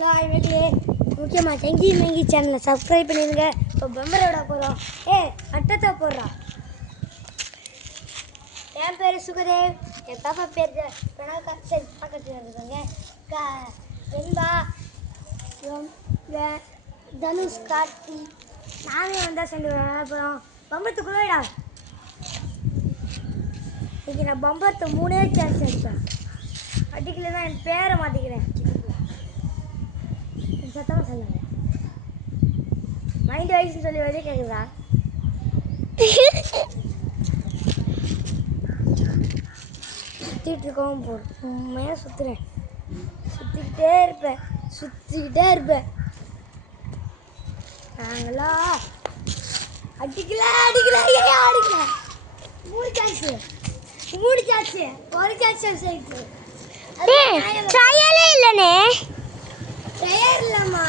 Hello மக்களே, முக்கியமாக தங்கி மேங்கி சேனலை சப்ஸ்கிரைப் பண்ணிடுங்க. இப்போ பம்பரோட போகிறோம். அட்டத்தை போடுறோம். என் பேர் சுகதேவ், என் பாப்பா பேர் சரி பக்கத்தில் இருக்காங்க வெண்பா, தனுஷ், கார்த்தி. நானே வந்தால் சேர்ந்து அப்புறம் பம்பரத்துக்குள்ளேடா. இன்னைக்கு நான் பம்பரத்தை 3 சான்ஸ் எடுப்பேன். அடிக்கலைன்னா என் பேரை மாற்றிக்கிறேன். சத்தமாக சொல்லுங்க. மைண்ட் வாய்ஸ்ன்னு சொல்லி வெளியே கேட்குதா? சுற்றிட்டு இருக்கவும் போகிறோம். உண்மையாக சுற்றுறேன். சுற்றிக்கிட்டே இருப்பேன். நாங்களா அடிக்கல 3 சான்ஸு ஒரு சான்ஸ் ஆயிடுச்சு. ட்ரையலே இல்லைண்ணே. ட்ரையர் இல்லைம்மா.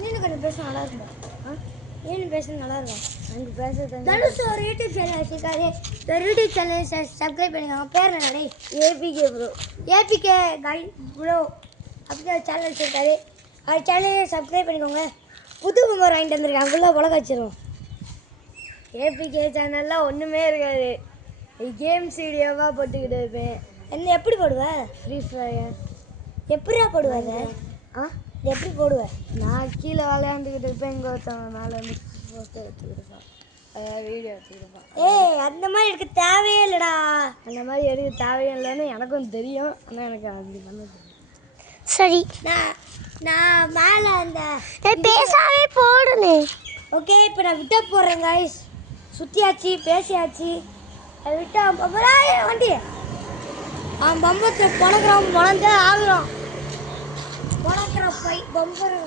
நீனு கொஞ்சம் பேச நல்லா இருக்கும். நீனு பேச நல்லா இருக்கும். எனக்கு பேச தனுஷ் ஒரு யூடியூப் சேனல் வச்சுருக்காரு. ஒரு யூடியூப் சேனல் சப்ஸ்கிரைப் பண்ணிக்கோங்க. பேர் என்னடே? ஏபிகே கைட் ப்ரோ அப்படின்னு ஒரு சேனல் வச்சுருக்காரு. அவர் சேனலே சப்ஸ்கிரைப் பண்ணிக்கோங்க. புது பொம்மை வாங்கிட்டு வந்திருக்கேன். அங்குள்ள பழக வச்சிருவோம். ஏபிகே சேனல்லாம் ஒன்றுமே இருக்காது. கேம்ஸ் வீடியோவாக போட்டுக்கிட்டு இருப்பேன். என்ன எப்படி போடுவேன்? ஃப்ரீ ஃபயர் எப்படியா போடுவாங்க? இது எப்படி போடுவேன்? நான் கீழே விளையாண்டுக்கிட்டு இருப்பேன். இங்கே ஒருத்தவங்க மேலே வந்து ஃபோட்டோ எடுத்துக்கிட்டுருப்பான், வீடியோ எடுத்துக்கிட்டுருப்பான். அந்த மாதிரி எடுக்க தேவையே இல்லைடா. அந்த மாதிரி எடுக்க தேவையே இல்லைன்னு எனக்கும் தெரியும். ஆனால் எனக்கு அப்படி பண்ண தெரியும். சரி, நான் மேலே அந்த பேசாமே போடுனே. ஓகே, இப்போ நான் விட்ட போடுறேன் காய்ஸ். சுற்றியாச்சு, பேசியாச்சு. அதை விட்டா வண்டி பம்பத்தை பொழந்தே ஆகுறோம். பொழக்கிற பம்பரை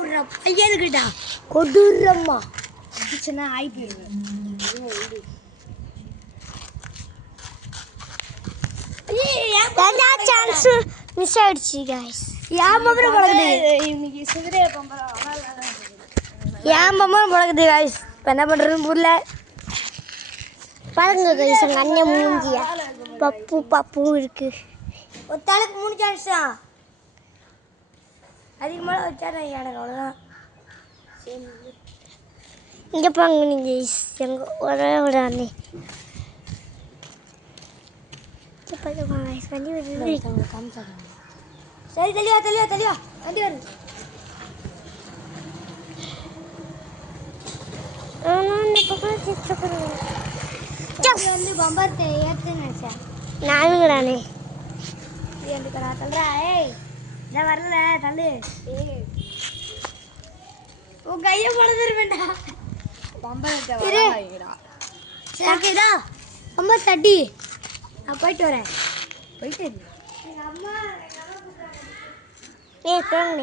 விடுற பையனுக்கிட்டா கொடூரம்மா அடிச்சுன்னா ஆகி போயிடுவேன். சான்ஸ் மிஸ் ஆயிடுச்சு गाइस. ஏன் பம்பரை பொழக்குது? இன்னைக்கு சிதறே பம்பரை ஏன் பம்பரை பொழக்குது गाइस. இப்போ என்ன பண்ணுறதுன்னு புரியல. பாருங்க गाइस, எங்கள் அண்ணன் மூஞ்சியா பப்பு இருக்கு. ஒரு தலைக்கு 3 சான்ஸ் தான். அதிகமாக வச்சா எனக்கு அவ்வளோதான். இங்கே பாருங்க நீங்கள் எங்கள் ஒரே ஒரு அண்ணே வண்டி வருது. சரி, தெளிவா வண்டி வருது. வந்து பம்பரத்தை ஏற்றுன்னு நினச்சேன். நானுங்கிறானே ஏன்டா தள்ளுறா? இதான் வரல தள்ளு. உன் கையை பொழுதுருவேண்டா. ஓகேதா அம்மா தட்டி. நான் போயிட்டு வரேன். போங்க.